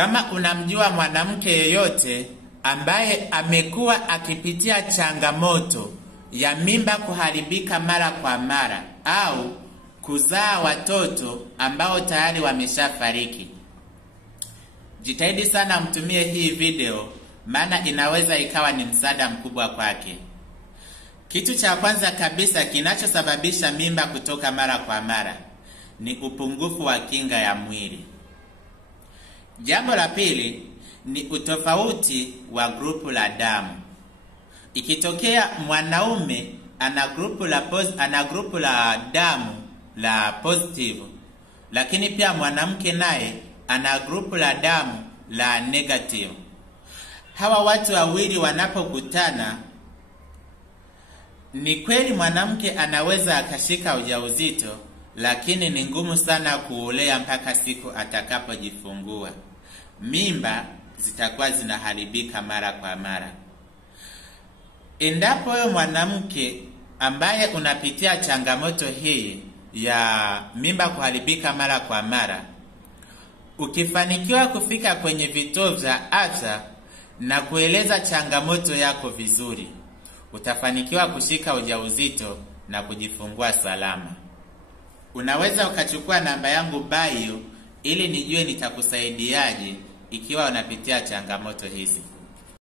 Kama unamjua mwanamke yeyote ambaye amekuwa akipitia changamoto ya mimba kuharibika mara kwa mara au kuzaa watoto ambao tayari wameshafariki, jitahidi sana mtumie hii video, maana inaweza ikawa ni msaada mkubwa kwake. Kitu cha kwanza kabisa kinachosababisha mimba kutoka mara kwa mara ni upungufu wa kinga ya mwili. Jambo la pili ni utofauti wa grupu la damu. Ikitokea mwanaume ana grupu la damu la positive, lakini pia mwanamke naye ana grupu la damu la negative, hawa watu wawili wanapokutana, ni kweli mwanamke anaweza akashika ujauzito, lakini ni ngumu sana kuulea mpaka siku atakapojifungua. Mimba zitakuwa zinaharibika mara kwa mara. Endapo wewe mwanamke ambaye unapitia changamoto hii ya mimba kuharibika mara kwa mara, ukifanikiwa kufika kwenye vituo vya afya na kueleza changamoto yako vizuri, utafanikiwa kushika ujauzito na kujifungua salama. Unaweza ukachukua namba yangu bio ili nijue nitakusaidiaje ikiwa unapitia changamoto hizi.